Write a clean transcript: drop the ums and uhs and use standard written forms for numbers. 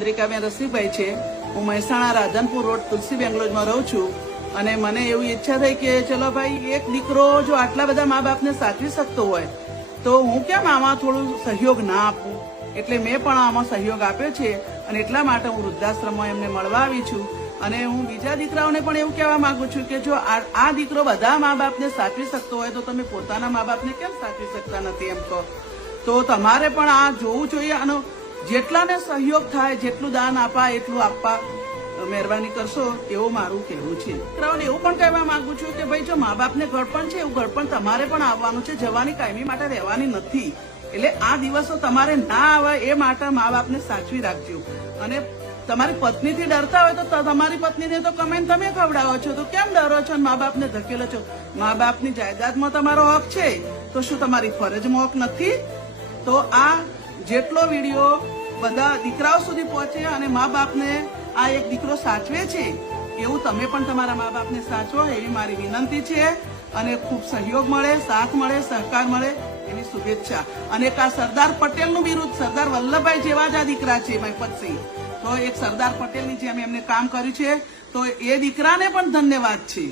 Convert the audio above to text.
ચંદ્રિકાબેન રસીભાઈ છે। હું મહેસાણા રાધનપુર રોડ તુલસી બેંગ્લોરમાં રહું છું અને મને એવી ઈચ્છા થઈ કે ચલો ભાઈ એક દીકરો જો આટલા બધા મા બાપને સાચવી શકતો હોય તો હું કેમ આમાં થોડું સહયોગ ના આપું। એટલે મેં પણ આમાં સહયોગ આપ્યો છે અને એટલા માટે હું વૃદ્ધાશ્રમમાં એમને મળવા આવી છું અને હું બીજા દીકરાઓને પણ એવું કહેવા માંગુ છું કે જો આ દીકરો બધા મા બાપને સાચવી શકતો હોય તો તમે પોતાના મા બાપને કેમ સાચવી શકતા નથી એમ કહો। તો તમારે પણ આ જોવું જોઈએ અને જેટલાને સહયોગ થાય જેટલું દાન અપાય એટલું આપવા મહેરબાની કરશો એવું મારું કહેવું છે। દીકરાઓને એવું પણ કહેવા માંગુ છું કે ભાઈ જો મા બાપને ઘડપણ છે એવું ઘડપણ તમારે પણ આવવાનું છે, જવાની કાયમી માટે રહેવાની નથી। એટલે આ દિવસો તમારે ના આવે એ માટે મા બાપને સાચવી રાખજો અને તમારી પત્નીથી ડરતા હોય તો તમારી પત્નીને તો કમેન્ટ તમે ખવડાવો છો તો કેમ ડરો છો મા બાપને ધકેલો છો। મા બાપની જાયદાદમાં તમારો હક છે તો શું તમારી ફરજમાં હક નથી? તો આ જેટલો વિડીયો બધા દીકરાઓ સુધી પહોંચે અને મા બાપને આ એક દીકરો સાચવે છે એવું તમે પણ તમારા મા બાપને સાચવો એવી મારી વિનંતી છે અને ખૂબ સહયોગ મળે, સાથ મળે, સહકાર મળે એવી શુભેચ્છા। અને એક આ સરદાર પટેલનું બિરુદ સરદાર વલ્લભભાઈ જેવા જ આ દીકરા છે મહિપતસિંહ, તો એક સરદાર પટેલની જેમ એમને કામ કર્યું છે તો એ દીકરાને પણ ધન્યવાદ છે।